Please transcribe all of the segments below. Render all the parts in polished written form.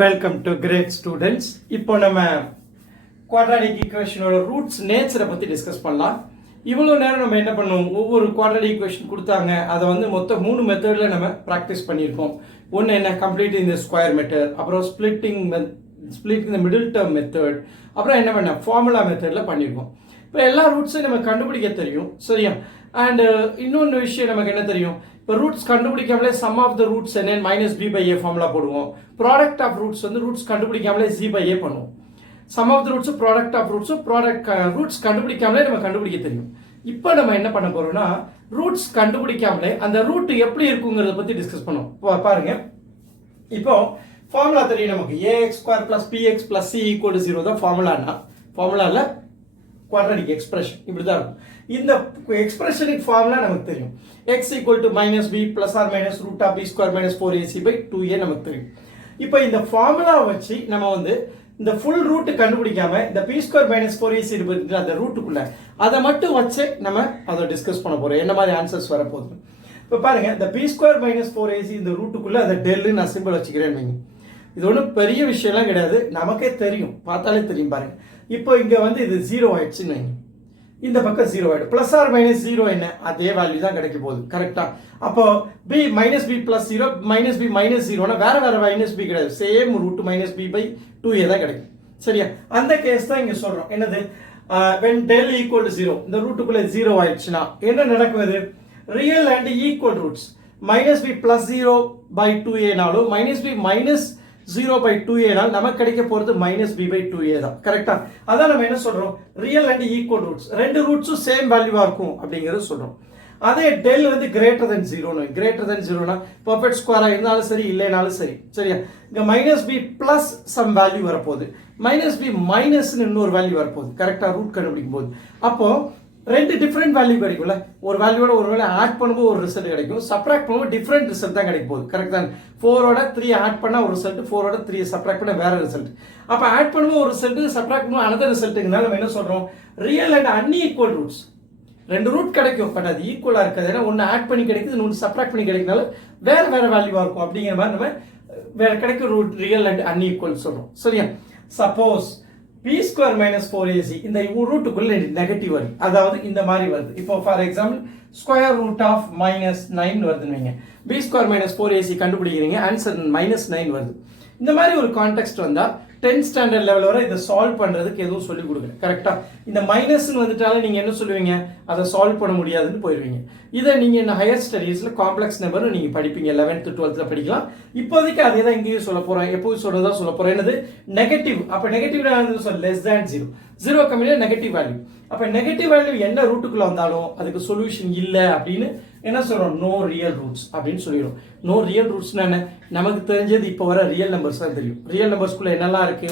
Welcome to great students. இப்போ நம்ம quadratic equation ஓட roots nature பத்தி டிஸ்கஸ் பண்ணலாம். இவ்வளவு நேரம் நம்ம என்ன பண்ணோம், ஒவ்வொரு quadratic equation கொடுத்தாங்க, அதை வந்து மொத்தம் 3 மெத்தட்ல நம்ம பிராக்டிஸ் பண்ணியிருக்கோம். ஒன்று என்ன, completing the square method, அப்புறம் splitting the middle term method, அப்புறம் என்ன பண்ண ஃபார்முலா மெத்தட்ல பண்ணியிருக்கோம். இப்போ எல்லா ரூட்ஸையும் நம்ம கண்டுபிடிக்க தெரியும், சரியா? அண்ட் இன்னொன்று விஷயம் நமக்கு என்ன தெரியும், இப்போ ரூட்ஸ் கண்டுபிடிக்காமலே சம் ஆஃப் த ரூட்ஸ் என்ன minus B by A formula போடுவோம். ப்ராடக்ட் ஆஃப் ரூட்ஸ் வந்து ரூட்ஸ் கண்டுபிடிக்காமலே சி பை ஏ பண்ணுவோம். சம் ஆஃப் த ரூட்ஸும் ப்ராடக்ட் ஆஃப் ரூட்ஸும் ரூட்ஸ் கண்டுபிடிக்காமலே நம்ம கண்டுபிடிக்க தெரியும். இப்போ நம்ம என்ன பண்ண போறோம்னா, ரூட்ஸ் கண்டுபிடிக்காமலே அந்த ரூட் எப்படி இருக்குங்கிறத பத்தி டிஸ்கஸ் பண்ணுவோம். பாருங்க, இப்போ ஃபார்முலா தெரியும் நமக்கு, A X square plus B X plus C equal to 0 தான் ஃபார்முலானா. ஃபார்முலால quadratic expression இப்படி தான் இருக்கும். இந்த எக்ஸ்பிரஷனுக்கு ஃபார்முலா நமக்கு தெரியும், x equal to minus b plus or minus root of b square minus 4ac by 2a நமக்கு தெரியும். இப்போ இந்த ஃபார்முலா வச்சு நம்ம வந்து இந்த ஃபுல் ரூட் கண்டுபிடிக்காம இந்த p square minus 4ac இருக்கிற அந்த ரூட்டுக்குள்ள அதை மட்டும் வச்சு நம்ம அதை டிஸ்கஸ் பண்ண போறோம், என்ன மாதிரி ஆன்சர்ஸ் வர போகுது. இப்போ பாருங்க, இந்த p square minus 4ac இந்த ரூட்டுக்குள்ள அந்த டெல் நான் சிம்பிள் வச்சுக்கிறேன். நீங்க இது ஒன்றும் பெரிய விஷயம்லாம் கிடையாது, நமக்கே தெரியும், பார்த்தாலே தெரியும். பாருங்க, இப்போ இங்க வந்து இது 0 ஆயிடுச்சுன்னு வைங்க, இந்த பக்கம் 0 ஆயிடும். பிளஸ் ஆர் மைனஸ் 0 என்ன, அதே வேல்யூ தான் கிடைக்க போகுது, கரெக்டா? அப்போ b minus B plus 0 minus B minus 0னா வேற வேற மைனஸ் பி கிடையாது, same root minus B by 2a தான் கிடைக்கும், சரியா? அந்த கேஸ் தான் இங்க சொல்றோம். என்னது, when del equal to 0 இந்த ரூட்டுக்குள்ள 0 ஆயிடுச்சுன்னா என்ன நடக்கும், இது real and equal roots. Minus B plus 0 by 2a நாலும் minus B minus 0 by 2a நாள் நமக்கு கிடைக்க போறது minus b by 2a தான், கரெக்டா? அதான் நம்ம என்ன சொல்றோம், ரியல் அண்ட் ஈக்குவல் ரூட்ஸ், ரெண்டு ரூட்ஸும் சேம் வேல்யூவா இருக்கும் அப்படிங்கறது சொல்றோம். அதே டெல் வந்து கிரேட்டர் தென் 0, கிரேட்டர் தென் 0னா பெர்ஃபெக்ட் ஸ்கொயரா இருந்தாலும் சரி இல்லைனாலும் சரி, சரியா? இங்க minus B plus sum value வரப்போகுது, மைனஸ் பி மைனஸ் இன்னொரு வேல்யூ வரப்போகுது, கரெக்டா? ரூட் கண்டுபிடிக்கும் போது அப்போ ரெண்டு டிஃப்ரெண்ட் வேல்யூ கிடைக்கும்ல, ஒரு வேல்யூவோட ஒரு வேல்யூ ஆட் பண்ணும்போது ஒரு ரிசல்ட் கிடைக்கும், சப்ட்ராக்ட் பண்ணும்போது டிஃப்ரெண்ட் ரிசல்ட் தான் கிடைக்கும் போகுது, கரெக்ட் தான்? 4ஓட 3 ஆட் பண்ணா ஒரு ரிசல்ட், 4ஓட 3 சப்ட்ராக்ட் பண்ணா வேற ரிசல்ட். அப்ப ஆட் பண்ணும்போது ஒரு ரிசல்ட், சப்ட்ராக்ட் பண்ணும்போது another ரிசல்ட்ங்கனால நம்ம என்ன சொல்றோம், ரியல் அண்ட் அன்ஈக்குவல் ரூட்ஸ். ரெண்டு ரூட் கிடைக்கும், பட் அது ஈக்குவலா இருக்காது, ஏன்னா ஒன்னு ஆட் பண்ணி கிடைக்குது, இன்னொன்று சப்ட்ராக்ட் பண்ணி கிடைக்கிறதுனால வேற வேற வேல்யூவா இருக்கும். அப்படிங்கிற மாதிரி நம்ம வேற கிடைக்கும் ரூட் ரியல் அண்ட் அன்ஈக்குவல் சொல்றோம், சரியா? Suppose p square minus 4ac இந்த ரூட்டுக்குள்ள நெகட்டிவ் வருது, அதாவது இந்த மாதிரி வருது. இப்போ for example square root of -9 வருதுன்னு வைங்க, b square minus 4ac கண்டுபிடிக்கிறீங்க, ஆன்சர் -9 வருது. இந்த மாதிரி ஒரு கான்டெக்ஸ்ட் வந்தா 10th ஸ்டாண்டர்ட் லெவல் வரை இதை சால்வ் பண்றதுக்கு எதுவும் சொல்லி கொடுக்கல, கரெக்டா? இந்த மைனஸ்னு வந்துட்டாலும் நீங்க என்ன சொல்லுவீங்க, அதை சால்வ் பண்ண முடியாதுன்னு போயிருவீங்க. இதை நீங்க இந்த ஹையர் ஸ்டடீஸ்ல காம்ப்ளெக்ஸ் நம்பர் நீங்க படிப்பீங்க, 11th 12th படிக்கலாம். இப்போதைக்கு அதே தான் இங்கேயும் சொல்ல போறேன், எப்போது சொல்றதா சொல்ல போறேன். என்னது, நெகட்டிவ். அப்ப நெகட்டிவ் லெஸ் தேன் 0, 0 கம்மியா நெகட்டிவ் வேல்யூ. அப்ப நெகட்டிவ் வேல்யூ என்ன ரூட்டுக்குள்ள வந்தாலும் அதுக்கு சொல்யூஷன் இல்ல அப்படின்னு என்ன சொல்றோம், நோ ரியல் ரூட்ஸ் அப்படின்னு சொல்லிடும். நோ ரியல் ரூட்ஸ்னா என்ன, நமக்கு தெரிஞ்சது இப்போ வர ரியல் நம்பர்ஸ் தான் தெரியும். ரியல் நம்பர்ஸ்குள்ள என்னெல்லாம் இருக்கு,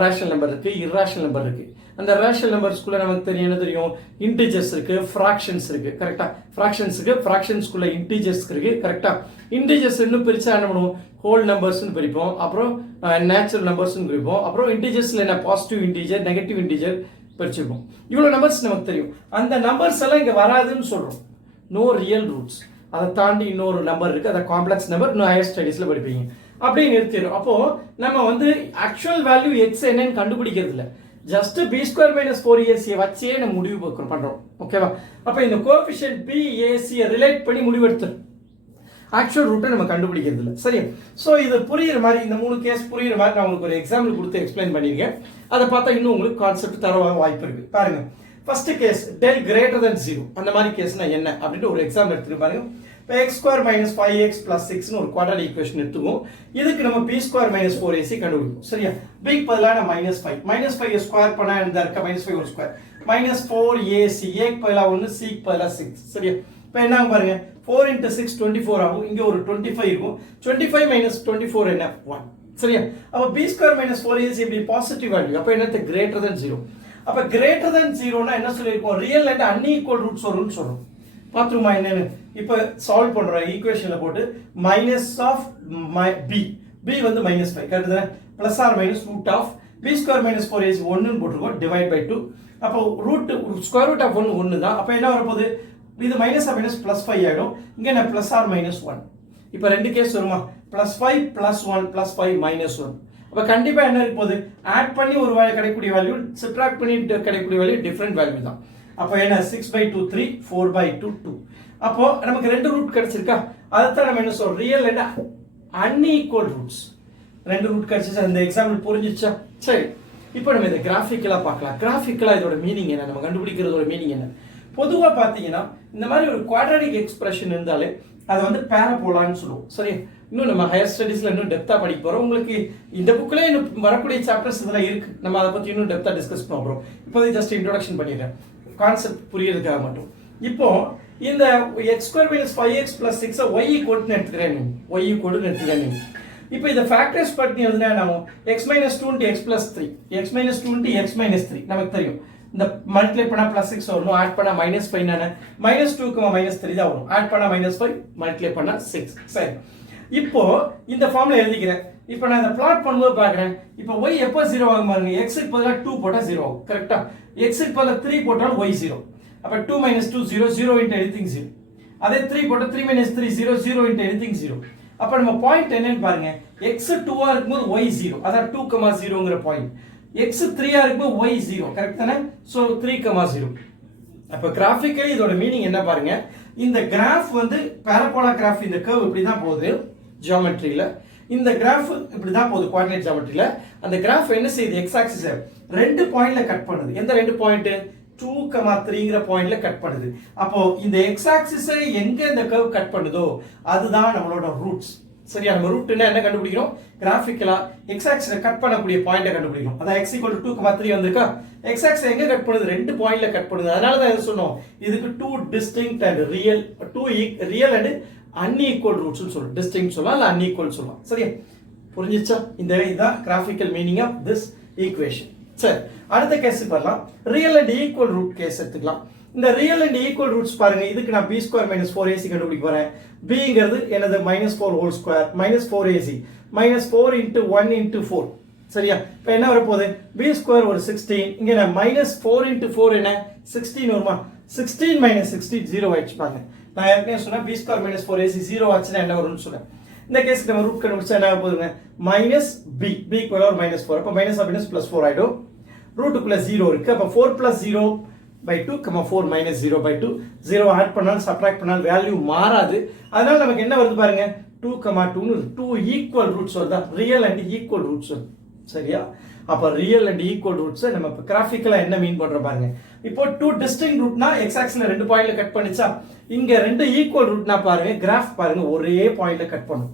ரேஷனல் நம்பர் இருக்கு, இர்ரேஷனல் நம்பர் இருக்கு. அந்த ரேஷனல் நம்பர்ஸ்குள்ள நமக்கு தெரியும், என்ன தெரியும், இன்டிஜர்ஸ் இருக்கு, ஃபிராக்ஷன்ஸ் இருக்கு, கரெக்டா? ஃபிராக்ஷன்ஸ் இருக்கு, ஃபிராக்ஷன்ஸ்குள்ள இன்டிஜர்ஸ் இருக்கு, கரெக்டா? இன்டிஜர்ஸ் இன்னும் பிரிச்சா என்ன பண்ணுவோம், ஹோல் நம்பர்ஸ்னு பிரிப்போம், அப்புறம் நேச்சுரல் நம்பர்ஸ்னு பிரிப்போம், அப்புறம் இன்டிஜர்ஸ்ல என்ன பாசிட்டிவ் இன்டிஜர் நெகட்டிவ் இன்டிஜர் பிரிச்சிருப்போம். இவ்வளவு நம்பர்ஸ் நமக்கு தெரியும். அந்த நம்பர்ஸ் எல்லாம் இங்க வராதுன்னு சொல்றோம், நோ ரியல் ரூட்ஸ். அதை தாண்டி இன்னொரு நம்பர் இருக்கு, அதை காம்ப்ளெக்ஸ் நம்பர், இன்னும் ஹையர் ஸ்டடீஸ்ல படிப்பீங்க. அப்படியே நிறுத்திடும். அப்போ நம்ம வந்து ஆக்சுவல் வேல்யூ எக்ஸ் என்னன்னு கண்டுபிடிக்கிறது இல்லை, just b square minus 4ac வச்சே நம்ம முடிவு பண்றோம், ஓகேவா? அப்ப இந்த கோஎஃபிஷியன்ட் b ac ரிலேட் பண்ணி முடிவெடுத்துரும், ஆக்சுவல் ரூட்டை நம்ம கண்டுபிடிக்கிறது இல்லை, சரியா? ஸோ இது புரியுற மாதிரி, இந்த 3 கேஸ் புரியுற மாதிரி நான் உங்களுக்கு ஒரு எக்ஸாம்பிள் கொடுத்து எக்ஸ்பிளைன் பண்ணியிருக்கேன். அதை பார்த்தா இன்னும் உங்களுக்கு கான்செப்ட் தர வாய்ப்பு இருக்கு. பாருங்க, first case del greater than 0, அந்த மாதிரி கேஸ்னா என்ன அப்படின்ட்டு ஒரு எக்ஸாம்பிள் எடுத்துட்டு பாருங்க. இப்போ x square minus 5x plus 6னு ஒரு quadratic equation எடுத்துக்குவோம். இதுக்கு நம்ம p square minus 4ac கண்டுபிடிப்போம், சரியா? b க்கு பதிலா -5, -5 ஸ்கொயர் பண்ணா இந்த இருக்க -5 ஒரு ஸ்கொயர், -4ac, a க்கு பதிலா 1, c க்கு பதிலா 6, சரியா? இப்போ என்ன பாருங்க, 4 into 6 24 ஆகும், இங்க ஒரு 25 இருக்கும், 25 minus 24 என்ன, 1, சரியா? அப்ப b square minus 4ac இப்படி பாசிட்டிவ் வேல்யூ, அப்ப என்னது, greater than 0. அப்ப greater than 0னா என்ன சொல்லிருக்கோம், ரியல் அண்ட் அன்ஈக்குவல் ரூட்ஸ் வரும்னு சொல்றோம். பாத்துருமா என்னன்னு? இப்ப சால்வ் பண்றோம், ஈக்குவேஷன்ல போட்டு மைனஸ் ஆஃப் b வந்து -5, கரெக்ட் தானே? Plus or minus root of b square minus 4ac 1ன்னு போட்டுருக்கோம், டிவைட் பை 2. அப்போ ரூட் ஸ்கொயர் ரூட் ஆஃப் 1 தான். அப்ப என்ன வரப்போகுது, இது மைனஸ் ஆஃப் மைனஸ் பிளஸ் 5 ஆயிடும், இங்க என்ன பிளஸ் ஆர் மைனஸ் 1. இப்போ ரெண்டு கேஸ் வருமா, +5 +1 +5 -1. அப்ப கண்டிப்பா என்ன இருக்க போகுது ஆட் பண்ணி ஒரு கிடைக்கக்கூடிய வேல்யூ சப்ட்ராக்ட் பண்ணி கிடைக்கக்கூடிய வேல்யூ டிஃபரண்ட் வேல்யூ தான் அப்ப என்ன 6/2 3 4/2 2 அப்போ நமக்கு ரெண்டு ரூட் கிடைச்சிருக்கா அதைத்தான் நம்ம என்ன சொல்றோம் ரியல் அண்ட் அன்ஈக்குவல் ரூட்ஸ் ரெண்டு ரூட் கிடைச்சிச்சு அந்த எக்ஸாம்பிள் புரிஞ்சிச்சா சரி இப்போ நம்ம இதை கிராஃபிக்கலா பார்க்கலாம் கிராஃபிக்கலா இதோட மீனிங் என்ன நம்ம கண்டுபிடிக்கிறதோட மீனிங் என்ன பொதுவா பாத்தீங்கன்னா இந்த மாதிரி ஒரு குவாட்ராட்டிக் எக்ஸ்பிரஷன் இருந்தாலே அது வந்து பாராபோலான்னு சொல்லுவோம் சரி இன்னும் நம்ம ஹையர் ஸ்டடீஸ்ல இன்னும் டெப்தா படிக்க போறோம் உங்களுக்கு இந்த புக்ல இன்னும் வரக்கூடிய சாப்டர்ஸ் இதெல்லாம் இருக்கு நம்ம அதை பத்தி இன்னும் டெப்தா டிஸ்கஸ் பண்ண போறோம் இப்போதைக்கு ஜஸ்ட் இன்ட்ரோடக்ஷன் பண்ணிடுறேன் கான்செப்ட் புரியறதுக்காக மட்டும் இப்போ இந்த x² - 5x + 6 y ஈக்குவல்னு எடுத்துக்கிறேன் y ஈக்குவல்னு எடுத்துக்கிறேன் இப்போ இத ஃபேக்டர்ஸ் பத்தி எழுதுனா நாம x - 2 * x + 3 x - 2 * x - 3 நமக்கு தெரியும் இந்த மல்டிப்ளை பண்ணா +6 வரும் ஆட் பண்ணா -5 நானே -2 -3 தான் வரும் ஆட் பண்ணா -5 மல்டிப்ளை பண்ணா 6 சரி இப்போ இந்த ஃபார்முலா எழுதிக்கிறேன் இப்போ நான் இந்த பிளாட் பண்ணும்போது பார்க்கறேன் இப்போ y எப்போ 0 ஆகும் பாருங்க x க்கு பதிலா 2 போட்டா 0 ஆகும் கரெக்ட்டா x க்கு பதிலா 3 போட்டாலும் y 0 அப்ப 2 - 2 0 0 into anything 0 அதே 3 போட்டா 3 - 3 0 0 into anything 0 அப்ப நம்ம பாயிண்ட் என்னன்னு பாருங்க x 2 ஆ இருக்கும்போது y 0 அதான் 2, 0ங்கற பாயிண்ட் x 3 ஆ இருக்கும்போது y 0 கரெக்ட் தானே சோ 3, 0 அப்ப கிராஃபிக்கலி இதோட மீனிங் என்ன பாருங்க இந்த கிராஃப் வந்து பாராபோலா கிராஃப் இந்த கர்வ் இப்படி தான் போகுது ஜியோமெட்ரியில இந்த கிராஃப் இப்படி தான் போகுது கோஆர்டினேட் ஜியோமெட்ரியில அந்த கிராஃப் என்ன செய்யுது x ஆக்சிஸ் ரெண்டு பாயிண்ட்ல கட் பண்ணுது எந்த ரெண்டு பாயிண்ட் 2, 3ங்கற பாயிண்ட்ல கட் பண்ணுது அப்போ இந்த x ஆக்சிஸ் எங்க இந்த கர்வ் கட் பண்ணுதோ அதுதான் நம்மளோட ரூட்ஸ் சரியா நம்ம ரூட் என்ன கண்டுபிடிக்கிறோம் கிராஃபிக்கலா x ஆக்சிஸ் கட் பண்ணக்கூடிய பாயிண்ட கண்டுபிடிக்கிறோம் அதான் x 2, 3 வந்திருக்கா x ஆக்சிஸ் எங்க கட் பண்ணுது ரெண்டு பாயிண்ட்ல கட் பண்ணுது அதனால தான் இது சொன்னோம் இதுக்கு two distinct and real and unequal roots சொல்றோம் டிஸ்டிங்க்ட் சொல்லலாம் இல்ல அன்ஈக்குவல் சொல்லலாம் சரியா புரிஞ்சிச்சா இந்த இதான் graphical meaning of this equation சரி அடுத்த கேஸ் வரலாம் real and equal root case எடுத்துக்கலாம் இந்த ரியல் அண்ட் ஈக்குவல் ரூட்ஸ் பாருங்க இதுக்கு நான் b² - 4ac கண்டுபிடிக்க போறேன் bங்கிறது என்னது -4 whole square -4ac -4 into 1 into 4 சரியா இப்போ என்ன வர போகுது b² ஒரு 16 இங்க நான் -4 into 4 என்ன 16 வருமா 16 - 16 0 ஆயிடுச்சு பாருங்க நான் ஏற்கனவே சொன்னா b² - 4ac 0 ஆச்சுன்னா என்ன வரும்னு சொன்னேன் இந்த கேஸ்க்கு நம்ம ரூட் கண்டுபிடிச்சா என்ன போகுதுங்க -b க்கு பதிலா ஒரு -4 அப்ப மைனஸ் அப்படினா +4 ஆயிடும் ரூட்டுக்குள்ள 0 இருக்கு அப்ப 4 + 0/2, 4 - 0/2 0 ஆட் பண்ணாலும் சப்ட்ராக்ட் பண்ணாலும் வேல்யூ மாறாது அதனால நமக்கு என்ன வருது பாருங்க 2, 2 2 ஈக்குவல் ரூட்ஸ் வருதா ரியல் அண்ட் ஈக்குவல் ரூட்ஸ் சரியா அப்ப ரியல் அண்ட் ஈக்குவல் ரூட்ஸ் நம்ம இப்ப கிராஃபிக்கலா என்ன மீன் பண்றோம் பாருங்க இப்போ 2 டிஸ்டிங்க்ட் ரூட்னா x ஆக்சிஸ்ல ரெண்டு பாயிண்ட்ல கட் பண்ணிச்சா இங்க ரெண்டு ஈக்குவல் ரூட்னா பாருங்க கிராஃப் பாருங்க ஒரே பாயிண்ட்ல கட் பண்ணும்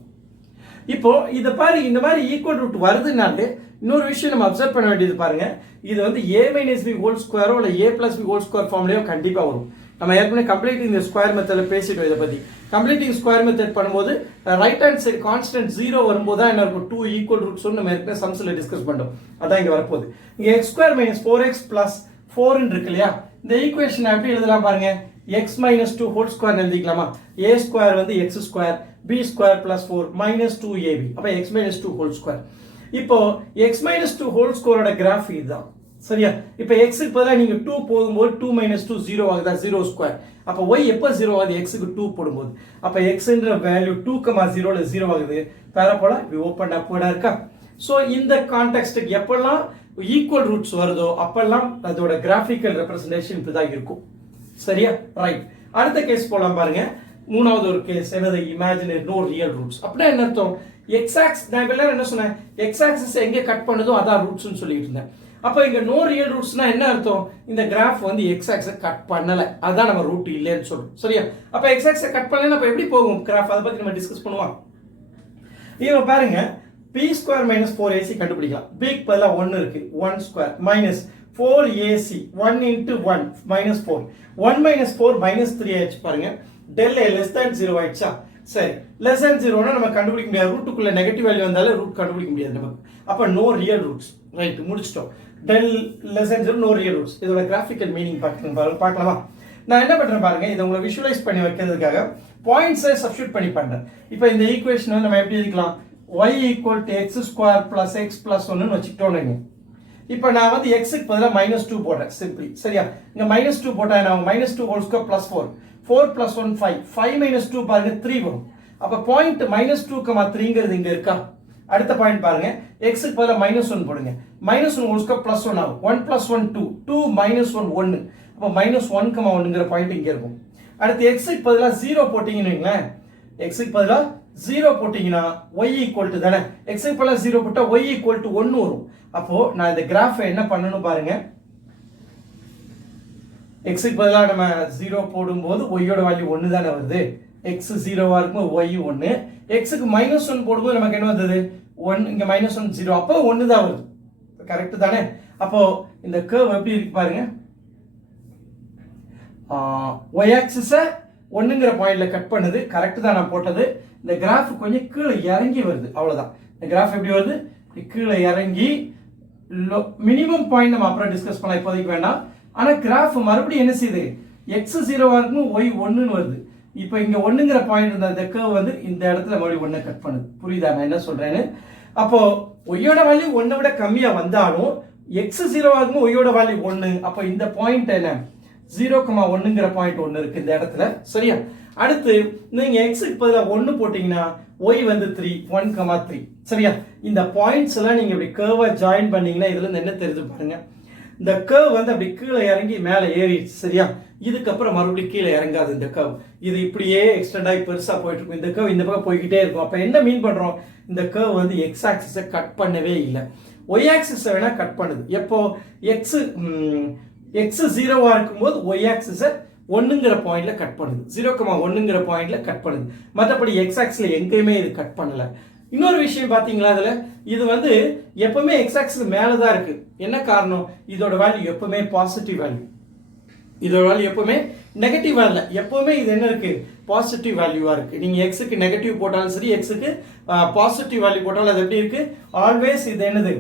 இப்போ இத பாரு இந்த மாதிரி ஈக்குவல் ரூட் வருதுனாலே இன்னொரு விஷயம் நம்ம அப்சர்வ் பண்ண வேண்டியது பாருங்க இது வந்து a - b whole square இல்ல a + b whole square ஃபார்ம்லயோ கண்டிப்பா வரும் நம்ம ஏற்கனவே கம்ப்ளீட்டிங் தி ஸ்கொயர் மெத்தட்ல பேசிட்டோம் இத பத்தி கம்ப்ளீட்டிங் ஸ்கொயர் மெத்தட் பண்ணும்போது ரைட் ஹேண்ட் சைடு கான்ஸ்டன்ட் 0 வரும்போது தான் என்ன இருக்கும் 2 ஈக்குவல் ரூட்ஸ் நம்ம ஏற்கனவே சம்ஸ்ல டிஸ்கஸ் பண்ணோம் அதான் இங்க வரப்போகுது இங்க x² - 4x + 4 ன்னு இருக்கு இல்லையா இந்த ஈக்குவேஷன் எப்படி எழுதலாம் பாருங்க x - 2 whole square எழுதிக்கலாமா a² வந்து x² b² + 4 -2ab அப்ப x - 2 whole square இப்போ x - 2 whole square ஓட கிராஃப் இதுதான் சரியா இப்போ x க்கு பதிலா நீங்க 2 போடும்போது 2 - 2 0 ஆகுதா 0². அப்ப y எப்ப 0 ஆகுது x க்கு 2 போடும்போது அப்ப x ன்ற வேல்யூ 2, 0 ல 0 ஆகுது பாராபோலா இப்படி ஓபன் அப்வர்டா இருக்கா சோ இந்த கான்டெக்ஸ்ட்க்கு எப்பெல்லாம் ஈக்குவல் ரூட்ஸ் வருதோ அப்பெல்லாம் அதோட கிராஃபிக்கல் ரெப்ரசன்டேஷன் இப்படி தான் இருக்கும் சரியா ரைட் அடுத்த கேஸ் போலாம் பாருங்க மூணாவது ஒரு கேஸ் என்னது இமேஜினரி நோ ரியல் ரூட்ஸ் அப்படினா என்ன அர்த்தம் x ஆக்சிஸ் நான் வெளில என்ன சொன்னேன் x ஆக்சிஸ் எங்க கட் பண்ணுதோ அதான் ரூட்ஸ்னு சொல்லிட்டு இருந்தேன் அப்ப இங்க நோ ரியல் ரூட்ஸ்னா என்ன அர்த்தம் இந்த கிராஃப் வந்து x ஆக்சிஸ் கட் பண்ணல அதான் நம்ம ரூட் இல்லன்னு சொல்றோம் சரியா அப்ப x ஆக்சிஸ் கட் பண்ணலனா அப்ப எப்படி போகும் கிராஃப் அத பத்தி நம்ம டிஸ்கஸ் பண்ணுவோம் இப்போ பாருங்க b² - 4ac கண்டுபிடிக்கலாம் b க்கு பதிலா 1 இருக்கு 1² - 4ac 1 into 1 -4 1 - 4 -3 ஆயிடுச்சு பாருங்க del a less than 0 ஆயிடுச்சா சரி less than 0 னா நம்ம கண்டுபிடிக்க முடியாது ரூட்டுக்குள்ள நெகட்டிவ் வேல்யூ வந்தாலே ரூட் கண்டுபிடிக்க முடியாது நமக்கு அப்ப நோ ரியல் ரூட்ஸ் ரைட் முடிச்சிட்டோம் del less than 0 no real roots இதோட கிராஃபிக்கல் மீனிங் பார்க்கலாமா நான் என்ன பண்றேன் பாருங்க இத உங்களை விஷுவலைஸ் பண்ணி வைக்கிறதுக்காக பாயிண்ட்ஸை சப்ஸ்டிட்யூட் பண்ணி பண்றேன் இப்போ இந்த ஈக்குவேஷனை நம்ம எப்படி எழுதிக்கலாம் y = x² + x + 1 ன்னு வச்சுட்டோம்ங்க இப்போ நான் வந்து x க்கு பதிலா -2 போடுறேன் சிம்பிளி சரியா இங்க -2 போட்டா நான் -2 whole square + 4 4 + 1 5 5 - 2 பாருங்க 3 வரும் அப்ப பாயிண்ட் -2, 3ங்கிறது இங்க இருக்கா அடுத்த பாயிண்ட் பாருங்க எக்ஸுக்கு பதிலாக -1 போடுங்க -1 ஹோல் ஸ்கொயர் +1 ஆகும் 1 + 1 2 2 - 1 1 அப்போ -1,1ங்கிற பாயிண்ட் இங்கே இருக்கும். அடுத்து எக்ஸுக்கு பதிலாக 0 போட்டிங்கன்னு வைங்களேன் எக்ஸுக்கு பதிலாக 0 போட்டிங்கன்னா y ஈக்குவல் டு தானே எக்ஸுக்கு பதிலாக 0 போட்டால் y ஈக்குவல் டு 1 வரும். அப்போது நான் இந்த கிராஃபை என்ன பண்ணணும் பாருங்க எக்ஸுக்கு பதிலாக நம்ம 0 போடும்போது ஒய்யோட வேல்யூ 1 தானே வருது எக்ஸ் 0வா இருக்கும் ஒய் 1 எக்ஸுக்கு -1 போடும்போது நமக்கு என்ன வந்தது 1 இங்கே -1 0 அப்போ 1 தான் வருது கரெக்ட் தானே. அப்போ இந்த கர்வ் எப்படி இருக்கு பாருங்க ஒய் ஆக்சிஸை 1ங்கிற பாயிண்ட்ல கட் பண்ணுது கரெக்ட் தான் நான் போட்டது. இந்த கிராஃப் கொஞ்சம் கீழே இறங்கி வருது அவ்வளோதான். இந்த கிராஃப் எப்படி வருது கீழே இறங்கி மினிமம் பாயிண்ட் நம்ம அப்புறம் டிஸ்கஸ் பண்ணலாம் இப்போதைக்கு வேண்டாம். ஆனால் கிராஃப் மறுபடியும் என்ன செய்யுது எக்ஸ் 0வா இருக்கும் ஒய் 1ன்னு வருது. இப்போ இங்கே 1ங்கிற பாயிண்ட் இருந்த இந்த கர்வ் வந்து இந்த இடத்துல மறுபடியும் 1 கட் பண்ணுது. புரியுதா நான் என்ன சொல்றேன்னு? அப்போ ஒய்யோட வேல்யூ 1 விட கம்மியாக வந்தாலும் எக்ஸ் 0வா இருக்கும் ஒய்யோட வேல்யூ 1 அப்போ இந்த பாயிண்ட் என்ன 0,1ங்கிற பாயிண்ட் 1 இருக்கு இந்த இடத்துல சரியா. அடுத்து நீங்க எக்ஸுக்கு பதிலாக 1 போட்டீங்கன்னா ஒய் வந்து 3 1,3 சரியா. இந்த பாயிண்ட்ஸ் எல்லாம் நீங்க இப்படி கர்வை ஜாயின் பண்ணீங்கன்னா இதுல இருந்து என்ன தெரிஞ்சு பாருங்க இந்த கர்வ் வந்து அப்படி கீழே இறங்கி மேலே ஏறிடுச்சு சரியா. இதுக்கப்புறம் மறுபடியும் கீழே இறங்காது இந்த கர்வ் இது இப்படியே எக்ஸ்டெண்ட் ஆகி பெருசா போயிட்டு இருக்கும். இந்த கர்வ் இந்த பக்கம் போய்கிட்டே இருக்கும். அப்ப என்ன மீன் பண்றோம் இந்த கர்வ் வந்து எக்ஸ் ஆக்சிஸை கட் பண்ணவே இல்லை ஒய் ஆக்சிஸை வேணா கட் பண்ணுது. எப்போ எக்ஸ் 0வா இருக்கும்போது ஒய் ஆக்சிஸை 1ங்கிற பாயிண்ட்ல கட் பண்ணுது 0,1ங்கிற பாயிண்ட்ல கட் பண்ணுது. மற்றபடி எக்ஸ் ஆக்சிஸ்ல எங்கேயுமே இது கட் பண்ணல. இன்னொரு விஷயம் பாத்தீங்களா அதுல இது வந்து எப்பவுமே எக்ஸ் ஆக்சிஸ் மேல தான் இருக்கு. என்ன காரணம் இதோட வேல்யூ எப்பவுமே பாசிட்டிவ் வேல்யூ இதோட வேல்யூ எப்பவுமே நெகட்டிவா இல்லை எப்பவுமே இது என்ன இருக்கு பாசிட்டிவ் வேல்யூவா இருக்கு. நீங்க எக்ஸுக்கு நெகட்டிவ் போட்டாலும் சரி எக்ஸுக்கு பாசிட்டிவ் வேல்யூ போட்டாலும் அது எப்படி இருக்கு ஆல்வேஸ் இது என்னது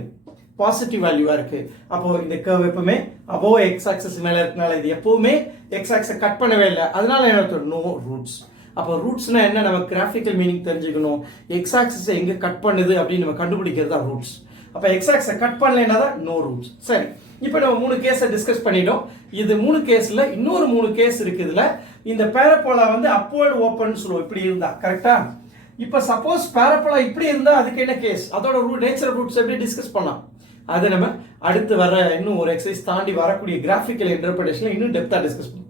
பாசிட்டிவ் வேல்யூவா இருக்கு. அப்போ இந்த கர்வ் எப்பவுமே அபோவ் எக்ஸ் ஆக்சிஸ் மேல இருக்கனால இது எப்பவுமே எக்ஸ் ஆக்சிஸை கட் பண்ணவே இல்லை. அதனால என்ன நோ ரூட்ஸ். அப்போ ரூட்ஸ்னா என்ன நம்ம கிராஃபிக்கல் மீனிங் தெரிஞ்சுக்கணும். எக்ஸ் ஆக்சிஸை எங்க கட் பண்ணுது அப்படின்னு நம்ம கண்டுபிடிக்கிறது தான் ரூட்ஸ். அப்போ எக்ஸ் ஆக்சிஸை கட் பண்ணலைன்னா தான் நோ ரூட்ஸ். சரி இப்போ நம்ம 3 கேஸை டிஸ்கஸ் பண்ணிட்டோம். இது 3 கேஸ்ல இன்னொரு 3 கேஸ் இருக்கு. இதுல இந்த பேரபோலா வந்து அப்வர்ட் ஓப்பன் சொல்லுவோம் இப்படி இருந்தா கரெக்டா. இப்போ சப்போஸ் பேரபோலா இப்படி இருந்தா அதுக்கு என்ன கேஸ் அதோட நேச்சுரல் ரூட்ஸ் எப்படி டிஸ்கஸ் பண்ணலாம் அது நம்ம அடுத்து வர இன்னும் ஒரு எக்ஸசைஸ் தாண்டி வரக்கூடிய கிராஃபிக்கல் இன்டர்பிரேஷன்ல இன்னும் டெப்தா டிஸ்கஸ் பண்ணுவோம்.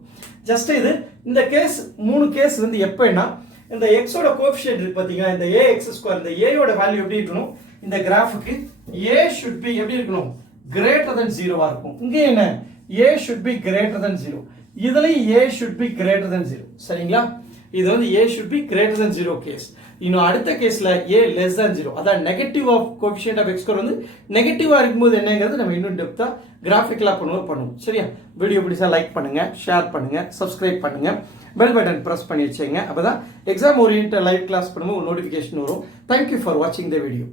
ஜஸ்ட் இது இந்த கேஸ் 3 கேஸ் வந்து எப்பன்னா இந்த எக்ஸோட கோஎஃபிஷியன்ட் இருக்கு பாத்தீங்கன்னா இந்த ax² இந்த a யோட வேல்யூ எப்படி இருக்கணும் இந்த கிராஃபுக்கு a should be எப்படி இருக்கணும் greater than 0வா இருக்கும். இங்க என்ன a should be greater than 0 இதுலயும் a should be greater than 0 சரிங்களா. இது வந்து a should be greater than 0 case. இன்னும் அடுத்த கேஸ்ல a less than 0 அதான் negative of coefficient of x² வந்து நெகட்டிவா இருக்கும்போது என்னங்கிறது நம்ம இன்னும் டெப்தா கிராஃபிக்கலா பண்ணுவோம் சரியா. வீடியோ பிடிச்சா லைக் பண்ணுங்க ஷேர் பண்ணுங்க சப்ஸ்கிரைப் பண்ணுங்க பெல் பட்டன் பிரஸ் பண்ணி வச்சுங்க. அப்பதான் எக்ஸாம் ஓரியன்ட் லைவ் கிளாஸ் பண்ணும்போது நோட்டிஃபிகேஷன் வரும். தேங்க்யூ ஃபார் வாட்சிங் த வீடியோ.